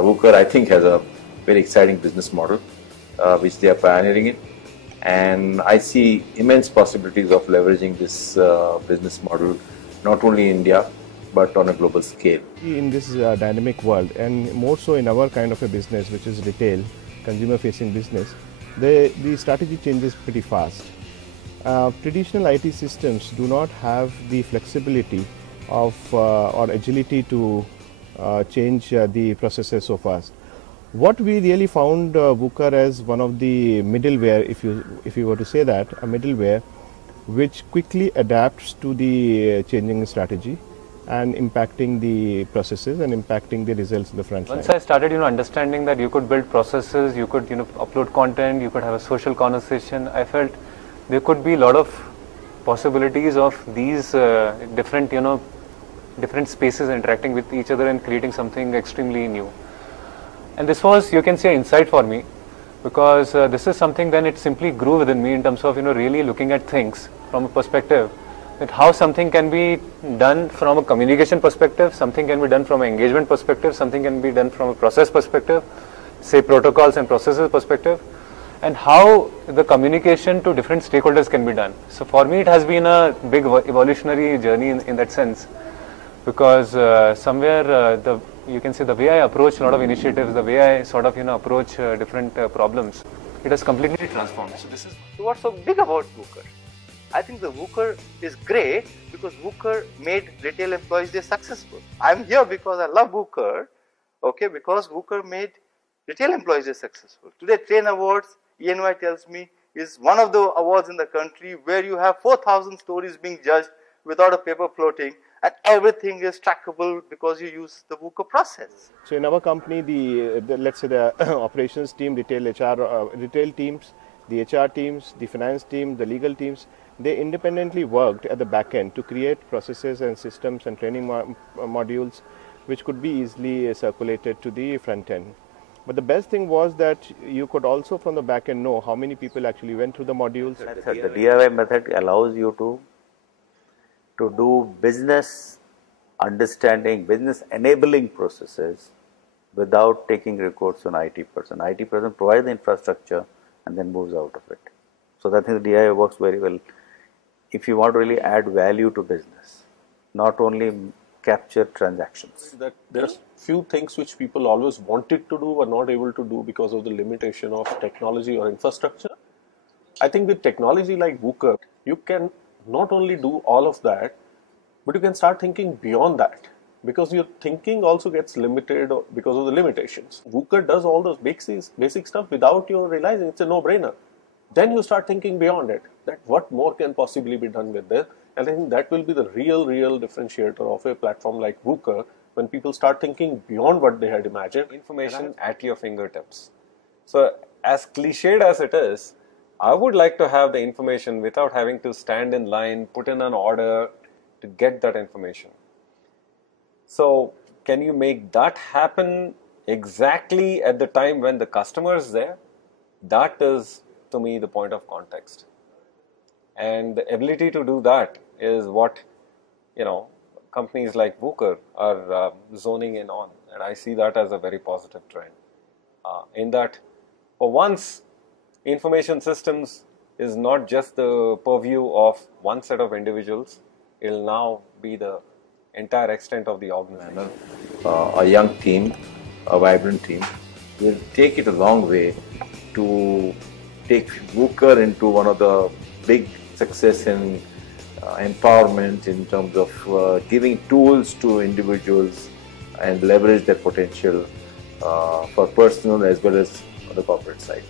Wooqer, I think, has a very exciting business model which they are pioneering in, and I see immense possibilities of leveraging this business model not only in India but on a global scale. In this dynamic world, and more so in our kind of a business, which is retail, consumer-facing business, the strategy changes pretty fast. Traditional IT systems do not have the flexibility of or agility to change the processes so fast. What we really found Wooqer as one of the middleware, if you were to say that, a middleware which quickly adapts to the changing strategy and impacting the processes and impacting the results in the front line. Once I started, understanding that you could build processes, you could, upload content, you could have a social conversation, I felt there could be a lot of possibilities of these different, different spaces interacting with each other and creating something extremely new. And this was, you can say, insight for me, because this is something then it simply grew within me in terms of, really looking at things from a perspective that how something can be done from a communication perspective, something can be done from an engagement perspective, something can be done from a process perspective, say protocols and processes perspective, and how the communication to different stakeholders can be done. So for me it has been a big evolutionary journey in that sense, because somewhere you can say the way I approach a lot of initiatives, the way I sort of approach different problems, it has completely transformed. So what's so big about Wooqer? I think the Wooqer is great because Wooqer made retail employees day successful. I'm here because I love Wooqer, okay, because Wooqer made retail employees day successful. Today Train Awards, ENY tells me, is one of the awards in the country where you have 4,000 stories being judged without a paper floating, and everything is trackable because you use the Wooqer process. So in our company, let's say the operations team, retail HR, retail teams, the HR teams, the finance team, the legal teams, they independently worked at the back end to create processes and systems and training modules which could be easily circulated to the front end. But the best thing was that you could also from the back end know how many people actually went through the modules. The DIY method allows you to do business understanding, business enabling processes without taking recourse on IT person. IT person provides the infrastructure and then moves out of it. So I think the DIY works very well if you want to really add value to business, not only capture transactions. That there's few things which people always wanted to do but not able to do because of the limitation of technology or infrastructure. I think with technology like Wooqer, you can not only do all of that, but you can start thinking beyond that, because your thinking also gets limited because of the limitations. Wooqer does all those basic stuff without you realizing. It's a no-brainer. Then you start thinking beyond it, that what more can possibly be done with this. And I think that will be the real differentiator of a platform like Wooqer, when people start thinking beyond what they had imagined. Information at your fingertips. So as cliched as it is, I would like to have the information without having to stand in line, put in an order to get that information. So can you make that happen exactly at the time when the customer is there? That is, to me, the point of context. And the ability to do that is what, companies like Wooqer are zoning in on. And I see that as a very positive trend. In that, for once, information systems is not just the purview of one set of individuals. It will now be the entire extent of the organization. A young team, a vibrant team, will take it a long way to take Wooqer into one of the big success in empowerment in terms of giving tools to individuals and leverage their potential for personal as well as on the corporate side.